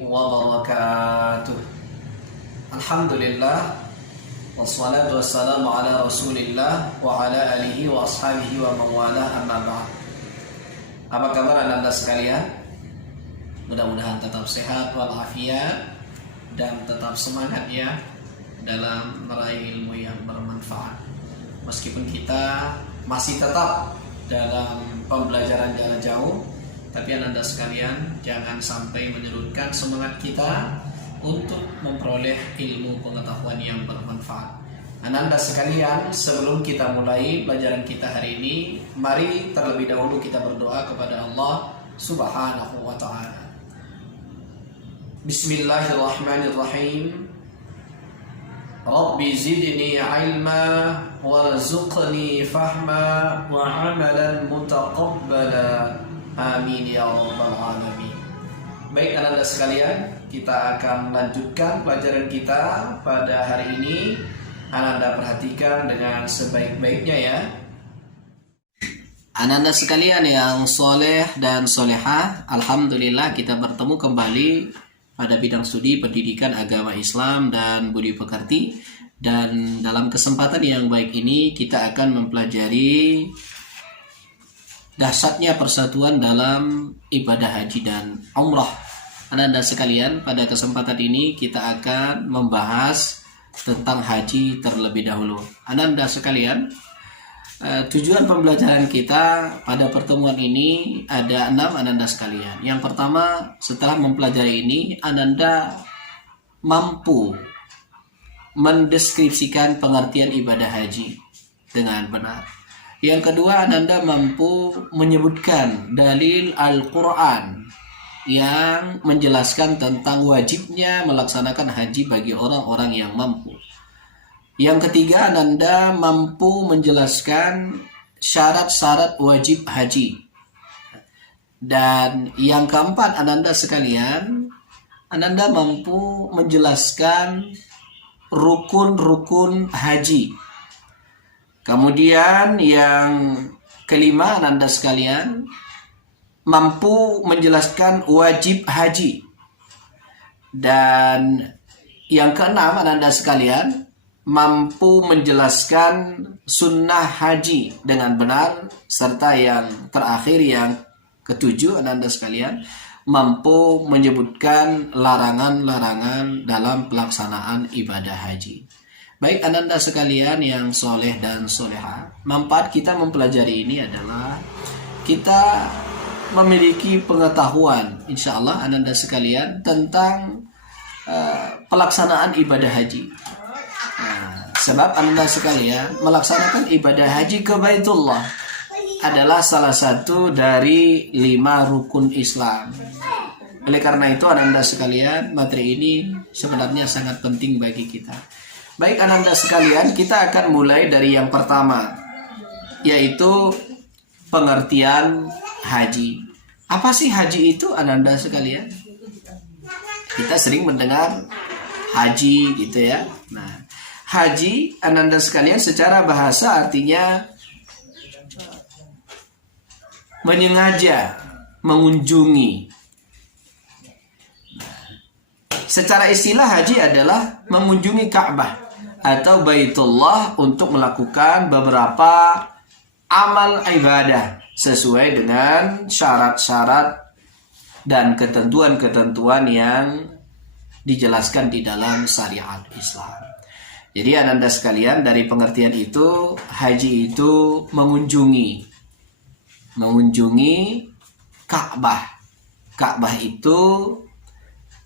wabarakatuh. Alhamdulillah, wassalatu wassalamu ala rasulillah wa ala alihi wa ashabihi wa mawalah, amma ba'd. Apa kabar anda sekalian? Mudah-mudahan tetap sehat walafiat dan tetap semangat ya dalam meraih ilmu yang bermanfaat. Meskipun kita masih tetap dalam pembelajaran jarak jauh, tapi anda sekalian jangan sampai menyurutkan semangat kita untuk memperoleh ilmu pengetahuan yang bermanfaat. Anda sekalian, sebelum kita mulai pelajaran kita hari ini, mari terlebih dahulu kita berdoa kepada Allah Subhanahu wa ta'ala. Bismillahirrahmanirrahim. Rabbi zidni ilma warzuqni fahma wa amalan mutaqabbala. Amin ya rabbal alamin. Baik anda sekalian, kita akan melanjutkan pelajaran kita pada hari ini. Anda perhatikan dengan sebaik-baiknya ya. Anda sekalian yang soleh dan solehah, alhamdulillah kita bertemu kembali pada bidang studi pendidikan agama Islam dan budi pekerti. Dan dalam kesempatan yang baik ini kita akan mempelajari dahsyatnya persatuan dalam ibadah haji dan umrah. Anda sekalian, pada kesempatan ini kita akan membahas tentang haji terlebih dahulu. Anda sekalian, tujuan pembelajaran kita pada pertemuan ini ada 6 Anda sekalian. Yang pertama, setelah mempelajari ini, Anda mampu mendeskripsikan pengertian ibadah haji dengan benar. Yang kedua, Anda mampu menyebutkan dalil Al-Quran yang menjelaskan tentang wajibnya melaksanakan haji bagi orang-orang yang mampu. Yang ketiga, Anda mampu menjelaskan syarat-syarat wajib haji. Dan yang keempat, Anda sekalian, Anda mampu menjelaskan rukun-rukun haji. Kemudian yang kelima, Anda sekalian, mampu menjelaskan wajib haji. Dan yang keenam, Anda sekalian, mampu menjelaskan sunnah haji dengan benar. Serta yang terakhir, yang ketujuh, Anda sekalian, mampu menyebutkan larangan-larangan dalam pelaksanaan ibadah haji. Baik anda sekalian yang soleh dan soleha, manfaat kita mempelajari ini adalah kita memiliki pengetahuan, insya Allah anda sekalian, tentang pelaksanaan ibadah haji. Sebab anda sekalian, melaksanakan ibadah haji ke Baitullah adalah salah satu dari 5 rukun Islam. Oleh karena itu anda sekalian, materi ini sebenarnya sangat penting bagi kita. Baik anda sekalian, kita akan mulai dari yang pertama, yaitu pengertian haji. Apa sih haji itu anda sekalian? Kita sering mendengar haji gitu ya. Nah, haji anda sekalian secara bahasa artinya menyengaja mengunjungi. Secara istilah haji adalah mengunjungi Ka'bah atau Baitullah untuk melakukan beberapa amal ibadah sesuai dengan syarat-syarat dan ketentuan-ketentuan yang dijelaskan di dalam syariat Islam. Jadi anda sekalian, dari pengertian itu, haji itu mengunjungi Ka'bah. Ka'bah itu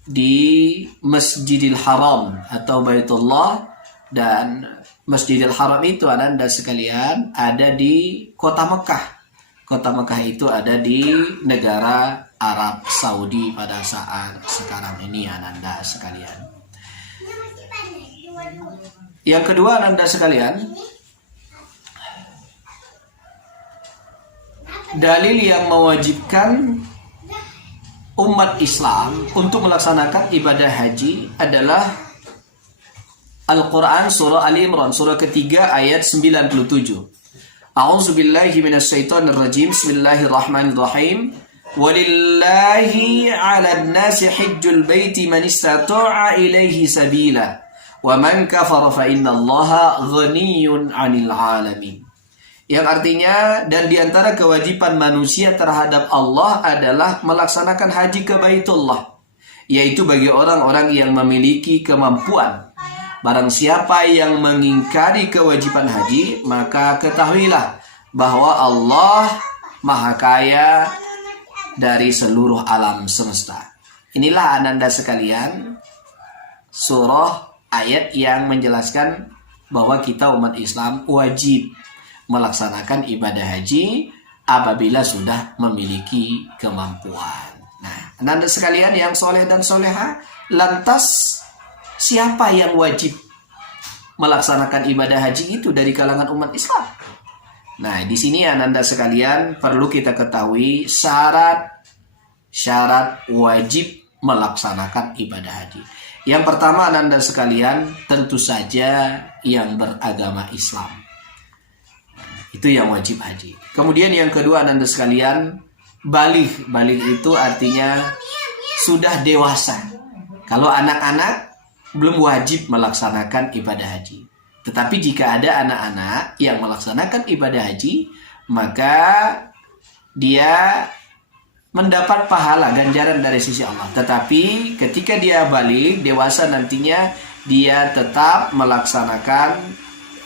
di Masjidil Haram atau Baitullah, dan Masjidil Haram itu anda sekalian ada di kota Mekah. Kota Mekah itu ada di negara Arab Saudi pada saat sekarang ini anda sekalian. Yang kedua anda sekalian, dalil yang mewajibkan umat Islam untuk melaksanakan ibadah haji adalah Al-Quran surah Ali Imran surah ketiga ayat 97. A'udzubillahi minasyaitonirrajim. Bismillahirrahmanirrahim. Walillahi 'alan nasi hajjul baiti man istata'a ilaihi sabila. Wa man kafara fa innallaha ghaniyyun 'anil 'alamin. Yang artinya, dan diantara kewajiban manusia terhadap Allah adalah melaksanakan haji ke Baitullah, yaitu bagi orang-orang yang memiliki kemampuan. Barang siapa yang mengingkari kewajiban haji, maka ketahuilah bahwa Allah Maha Kaya dari seluruh alam semesta. Inilah ananda sekalian, surah ayat yang menjelaskan bahwa kita umat Islam wajib melaksanakan ibadah haji apabila sudah memiliki kemampuan. Nah, ananda sekalian yang soleh dan soleha, lantas siapa yang wajib melaksanakan ibadah haji itu dari kalangan umat Islam? Nah, di sini ananda sekalian perlu kita ketahui syarat wajib melaksanakan ibadah haji. Yang pertama ananda sekalian, tentu saja yang beragama Islam. Itu yang wajib haji. Kemudian yang kedua ananda sekalian, baligh. Baligh itu artinya sudah dewasa. Kalau anak-anak belum wajib melaksanakan ibadah haji. Tetapi jika ada anak-anak yang melaksanakan ibadah haji, maka dia mendapat pahala ganjaran dari sisi Allah. Tetapi ketika dia baligh, dewasa nantinya, dia tetap melaksanakan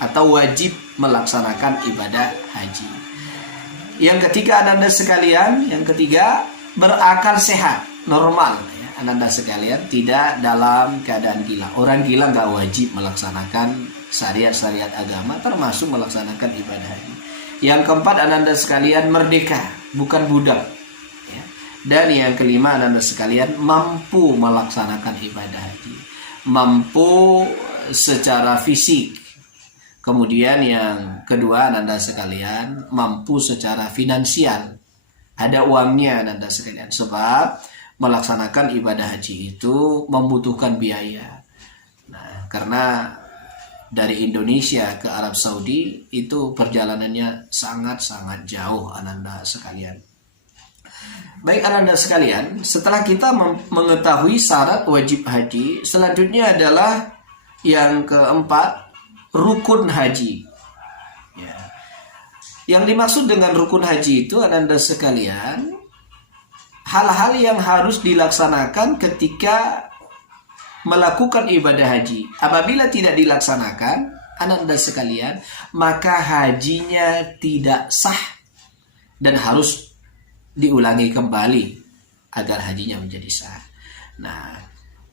atau wajib melaksanakan ibadah haji. Yang ketiga ananda sekalian, yang ketiga berakal sehat, normal ya, ananda sekalian, tidak dalam keadaan gila. Orang gila nggak wajib melaksanakan syariat-syariat agama, termasuk melaksanakan ibadah haji. Yang keempat ananda sekalian, merdeka, bukan budak ya. Dan yang kelima ananda sekalian, mampu melaksanakan ibadah haji, mampu secara fisik. Kemudian yang kedua ananda sekalian, mampu secara finansial, ada uangnya ananda sekalian, sebab melaksanakan ibadah haji itu membutuhkan biaya. Nah, karena dari Indonesia ke Arab Saudi itu perjalanannya sangat-sangat jauh ananda sekalian. Baik ananda sekalian, setelah kita mengetahui syarat wajib haji, selanjutnya adalah yang keempat, rukun haji ya. Yang dimaksud dengan rukun haji itu ananda sekalian, hal-hal yang harus dilaksanakan ketika melakukan ibadah haji. Apabila tidak dilaksanakan ananda sekalian, maka hajinya tidak sah dan harus diulangi kembali agar hajinya menjadi sah. Nah,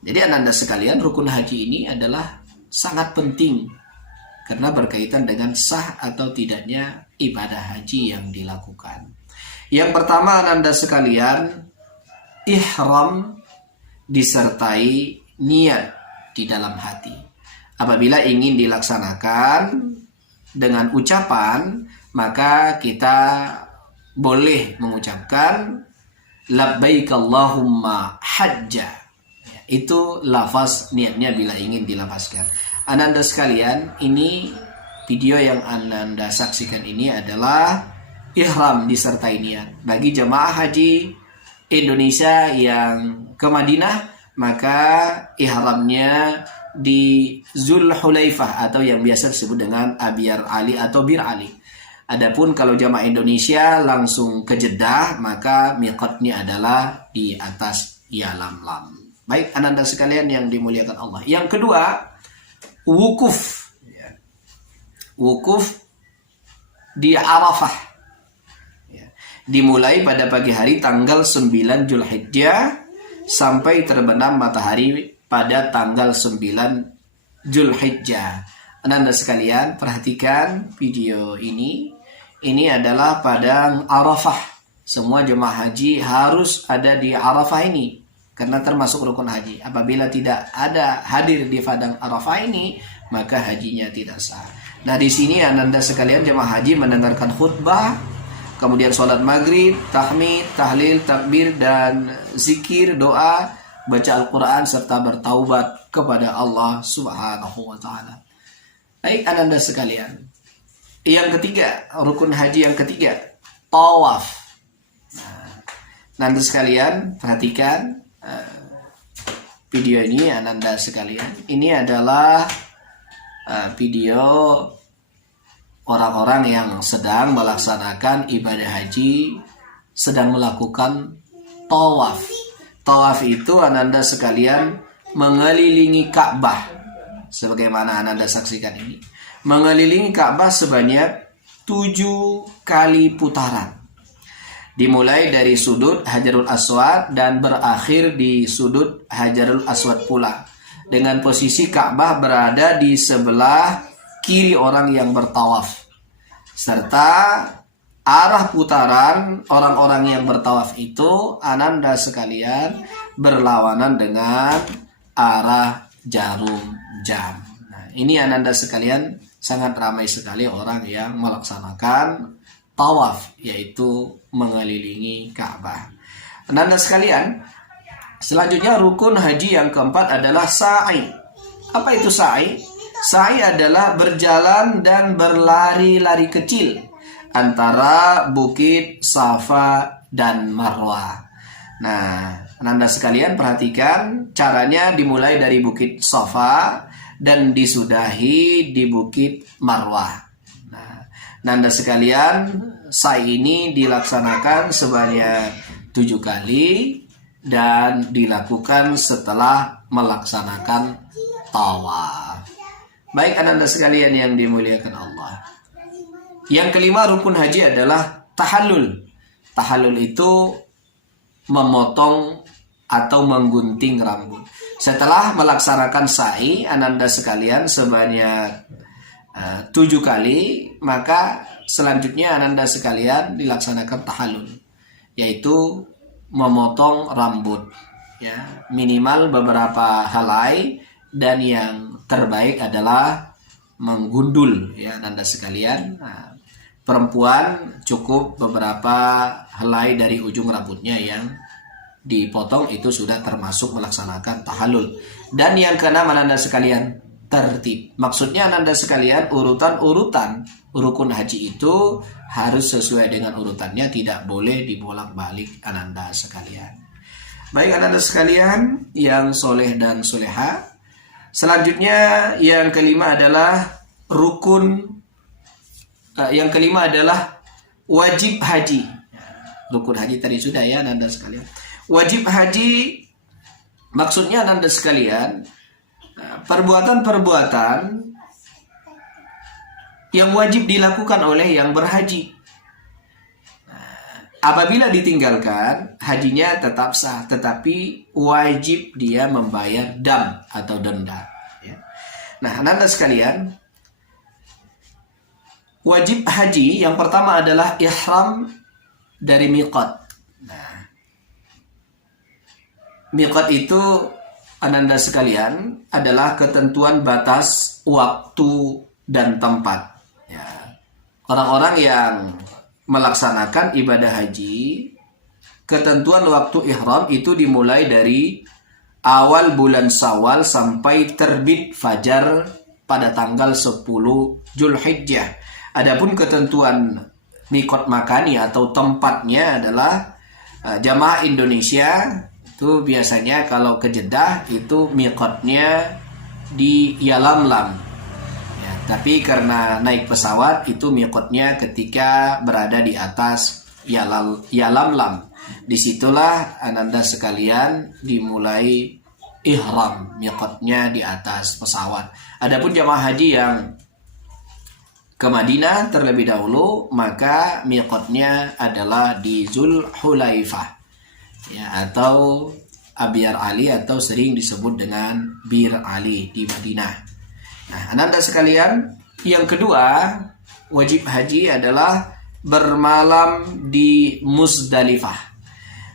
jadi ananda sekalian, rukun haji ini adalah sangat penting karena berkaitan dengan sah atau tidaknya ibadah haji yang dilakukan. Yang pertama ananda sekalian, ihram disertai niat di dalam hati. Apabila ingin dilaksanakan dengan ucapan, maka kita boleh mengucapkan labbaik Allahumma hajja. Itu lafaz niatnya bila ingin dilafazkan. Ananda sekalian, ini video yang ananda saksikan ini adalah ihram disertai niat. Bagi jemaah haji Indonesia yang ke Madinah, maka ihramnya di Zulhulaifah atau yang biasa disebut dengan Abyar Ali atau Bir Ali. Adapun kalau jemaah Indonesia langsung ke Jeddah, maka miqatnya adalah di atas Yalamlam. Baik ananda sekalian yang dimuliakan Allah. Yang kedua, wukuf. Wukuf di Arafah. Dimulai pada pagi hari tanggal 9 Zulhijjah sampai terbenam matahari pada tanggal 9 Zulhijjah. Ananda sekalian, perhatikan video ini. Ini adalah padang Arafah. Semua jemaah haji harus ada di Arafah ini karena termasuk rukun haji. Apabila tidak ada hadir di padang Arafah ini, maka hajinya tidak sah. Nah, di sini ananda sekalian jemaah haji mendengarkan khutbah, kemudian sholat maghrib, tahmid, tahlil, takbir, dan zikir, doa, baca Al-Quran, serta bertaubat kepada Allah Subhanahu wa Ta'ala. Baik ananda sekalian, yang ketiga, rukun haji yang ketiga, tawaf. Nah, Ananda sekalian perhatikan video ini, Ananda sekalian. Ini adalah video orang-orang yang sedang melaksanakan ibadah haji, sedang melakukan tawaf. Tawaf itu, Ananda sekalian, mengelilingi Ka'bah. Sebagaimana Ananda saksikan ini, mengelilingi Ka'bah sebanyak 7 kali putaran. Dimulai dari sudut Hajarul Aswad dan berakhir di sudut Hajarul Aswad pula. Dengan posisi Ka'bah berada di sebelah kiri orang yang bertawaf. Serta arah putaran orang-orang yang bertawaf itu, Ananda sekalian, berlawanan dengan arah jarum jam. Nah, ini Ananda sekalian, sangat ramai sekali orang yang melaksanakan tawaf, yaitu mengelilingi Ka'bah. Ananda sekalian, selanjutnya rukun haji yang keempat adalah sa'i. Apa itu sa'i? Sa'i adalah berjalan dan berlari-lari kecil antara bukit Safa dan Marwah. Nah, Ananda sekalian perhatikan, caranya dimulai dari bukit Safa dan disudahi di bukit Marwah. Nah, Ananda sekalian, sa'i ini dilaksanakan sebanyak 7 kali dan dilakukan setelah melaksanakan tawaf. Baik Ananda sekalian yang dimuliakan Allah. Yang kelima rukun haji adalah tahallul. Tahallul itu memotong atau menggunting rambut. Setelah melaksanakan sa'i, Ananda sekalian, sebanyak 7 kali, maka selanjutnya Ananda sekalian dilaksanakan tahallul, yaitu memotong rambut, ya, minimal beberapa helai, dan yang terbaik adalah menggundul, ya Ananda sekalian. Nah, perempuan cukup beberapa helai dari ujung rambutnya yang dipotong, itu sudah termasuk melaksanakan tahallul. Dan yang keenam Ananda sekalian, tertib. Maksudnya Ananda sekalian, urutan-urutan rukun haji itu harus sesuai dengan urutannya, tidak boleh dibolak-balik Ananda sekalian. Baik Ananda sekalian yang soleh dan soleha. Selanjutnya yang kelima adalah wajib haji. Rukun haji tadi sudah, ya Ananda sekalian. Wajib haji maksudnya Ananda sekalian, perbuatan-perbuatan yang wajib dilakukan oleh yang berhaji. Apabila ditinggalkan, hajinya tetap sah, tetapi wajib dia membayar dam atau denda. Nah, Ananda sekalian, wajib haji yang pertama adalah ihram dari miqat. Nah, miqat itu Ananda sekalian adalah ketentuan batas waktu dan tempat. Ya. Orang-orang yang melaksanakan ibadah haji, ketentuan waktu ihram itu dimulai dari awal bulan Syawal sampai terbit fajar pada tanggal 10 Zulhijjah. Adapun ketentuan miqat makani atau tempatnya adalah jamaah Indonesia itu biasanya kalau ke Jeddah itu miqatnya di Yalamlam. Tapi karena naik pesawat itu miqatnya ketika berada di atas Yalamlam. Disitulah Ananda sekalian dimulai ihram, miqatnya di atas pesawat. Adapun jamaah haji yang ke Madinah terlebih dahulu, maka miqatnya adalah di Zulhulaifah, ya, atau Abyar Ali, atau sering disebut dengan Bir Ali di Madinah. Nah, Ananda sekalian, yang kedua wajib haji adalah bermalam di Muzdalifah.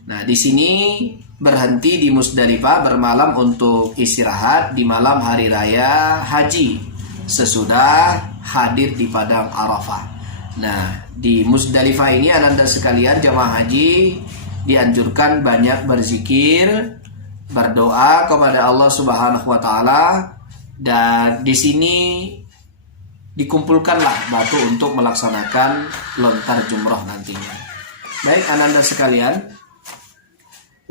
Nah, di sini berhenti di Muzdalifah bermalam untuk istirahat di malam hari raya haji sesudah hadir di padang Arafah. Nah, di Muzdalifah ini Ananda sekalian jamaah haji dianjurkan banyak berzikir, berdoa kepada Allah Subhanahu wa taala. Dan di sini dikumpulkanlah batu untuk melaksanakan lontar jumroh nantinya. Baik Ananda sekalian,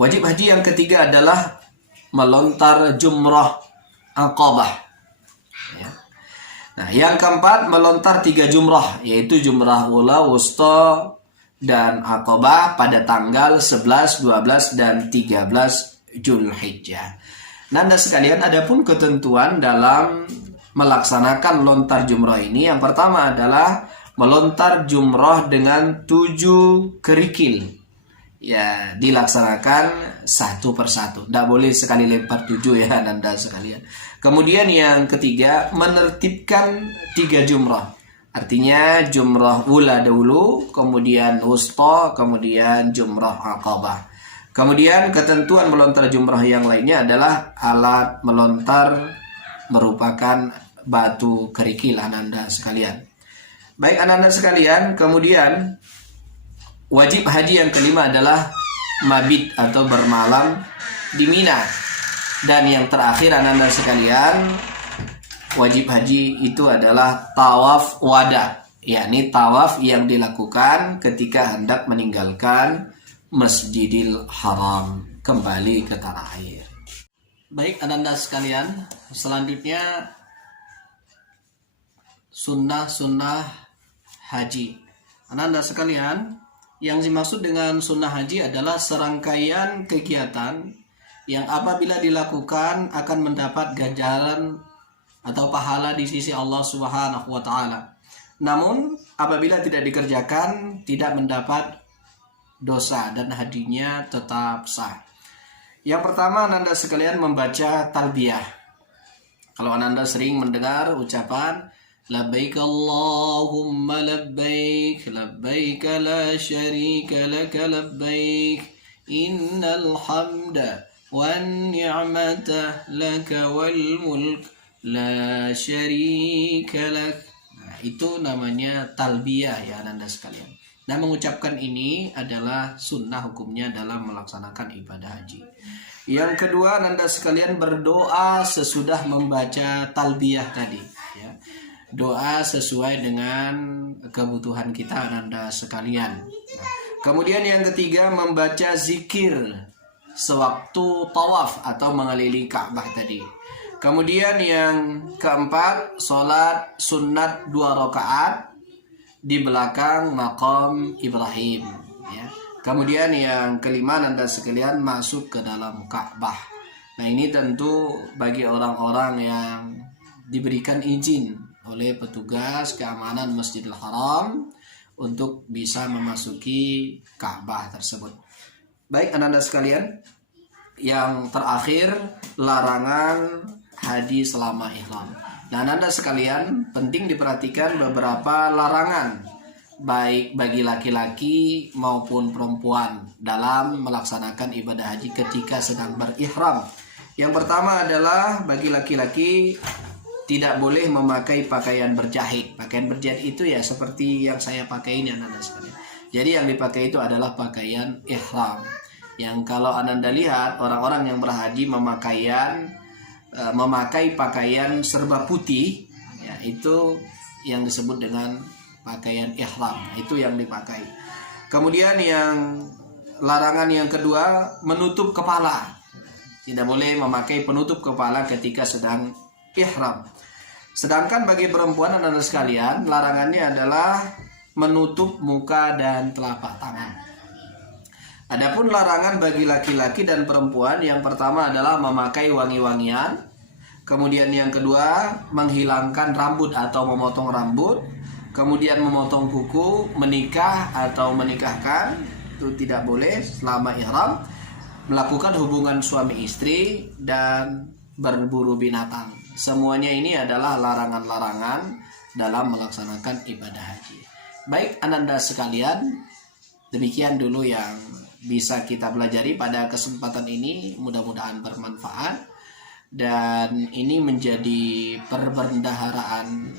Wajib haji yang ketiga adalah melontar jumrah Aqabah. Ya. Nah, yang keempat melontar 3 jumrah, yaitu jumrah ula, wusta, dan Aqabah pada tanggal 11, 12, dan 13 Zulhijjah. Nanda sekalian, adapun ketentuan dalam melaksanakan lontar jumrah ini, yang pertama adalah melontar jumrah dengan 7 kerikil. Ya, dilaksanakan satu persatu. Tidak boleh sekali lempar 7 ya Nanda sekalian. Kemudian yang ketiga, menertibkan 3 jumrah. Artinya jumrah ula dahulu, kemudian wusta, kemudian jumrah Aqabah. Kemudian ketentuan melontar jumrah yang lainnya adalah alat melontar merupakan batu kerikil Ananda sekalian. Baik Ananda sekalian, kemudian wajib haji yang kelima adalah mabit atau bermalam di Mina. Dan yang terakhir Ananda sekalian, wajib haji itu adalah tawaf wada, yakni tawaf yang dilakukan ketika hendak meninggalkan Masjidil Haram, kembali ke tanah air. Baik Ananda sekalian, selanjutnya sunnah haji. Ananda sekalian, yang dimaksud dengan sunnah haji adalah serangkaian kegiatan yang apabila dilakukan akan mendapat ganjaran atau pahala di sisi Allah Subhanahu wa taala. Namun apabila tidak dikerjakan tidak mendapat dosa dan hajinya tetap sah. Yang pertama Ananda sekalian membaca talbiyah. Kalau Ananda sering mendengar ucapan labbaik Allahumma labbaik labbaik la syarika laka labbaik innal hamda wan ni'mata laka wal mulk la syarika lak. Nah, itu namanya talbiyah ya Ananda sekalian. Nah, mengucapkan ini adalah sunnah hukumnya dalam melaksanakan ibadah haji. Yang kedua, Ananda sekalian berdoa sesudah membaca talbiyah tadi. Ya. Doa sesuai dengan kebutuhan kita Ananda sekalian. Nah, kemudian yang ketiga, membaca zikir sewaktu tawaf atau mengelilingi Ka'bah tadi. Kemudian yang keempat, sholat sunat 2 rakaat di belakang maqam Ibrahim ya. Kemudian yang kelima Anda sekalian masuk ke dalam Ka'bah. Nah, ini tentu bagi orang-orang yang diberikan izin oleh petugas keamanan Masjidil Haram untuk bisa memasuki Ka'bah tersebut. Baik Anda sekalian, yang terakhir larangan haji selama ihram. Nah, Anda sekalian, penting diperhatikan beberapa larangan baik bagi laki-laki maupun perempuan dalam melaksanakan ibadah haji ketika sedang berihram. Yang pertama adalah bagi laki-laki tidak boleh memakai pakaian berjahit. Pakaian berjahit itu ya seperti yang saya pakai ini Anda sekalian. Jadi yang dipakai itu adalah pakaian ihram. Yang kalau Anda lihat orang-orang yang berhaji memakai pakaian serba putih ya, itu yang disebut dengan pakaian ihram, itu yang dipakai. Kemudian yang larangan yang kedua, menutup kepala. Tidak boleh memakai penutup kepala ketika sedang ihram. Sedangkan bagi perempuan Anda sekalian, larangannya adalah menutup muka dan telapak tangan. Adapun larangan bagi laki-laki dan perempuan, yang pertama adalah memakai wangi-wangian. Kemudian yang kedua, menghilangkan rambut atau memotong rambut. Kemudian memotong kuku, menikah atau menikahkan, itu tidak boleh selama ihram. Melakukan hubungan suami istri dan berburu binatang. Semuanya ini adalah larangan-larangan dalam melaksanakan ibadah haji. Baik Ananda sekalian, demikian dulu yang bisa kita pelajari pada kesempatan ini, mudah-mudahan bermanfaat dan ini menjadi perbendaharaan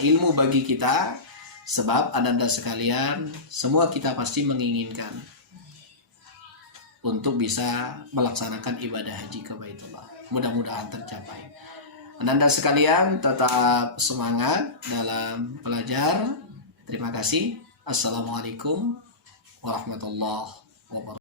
ilmu bagi kita, sebab Ananda sekalian semua kita pasti menginginkan untuk bisa melaksanakan ibadah haji ke Baitullah. Mudah-mudahan tercapai. Ananda sekalian tetap semangat dalam belajar. Terima kasih. Assalamualaikum warahmatullahi wabarakatuh.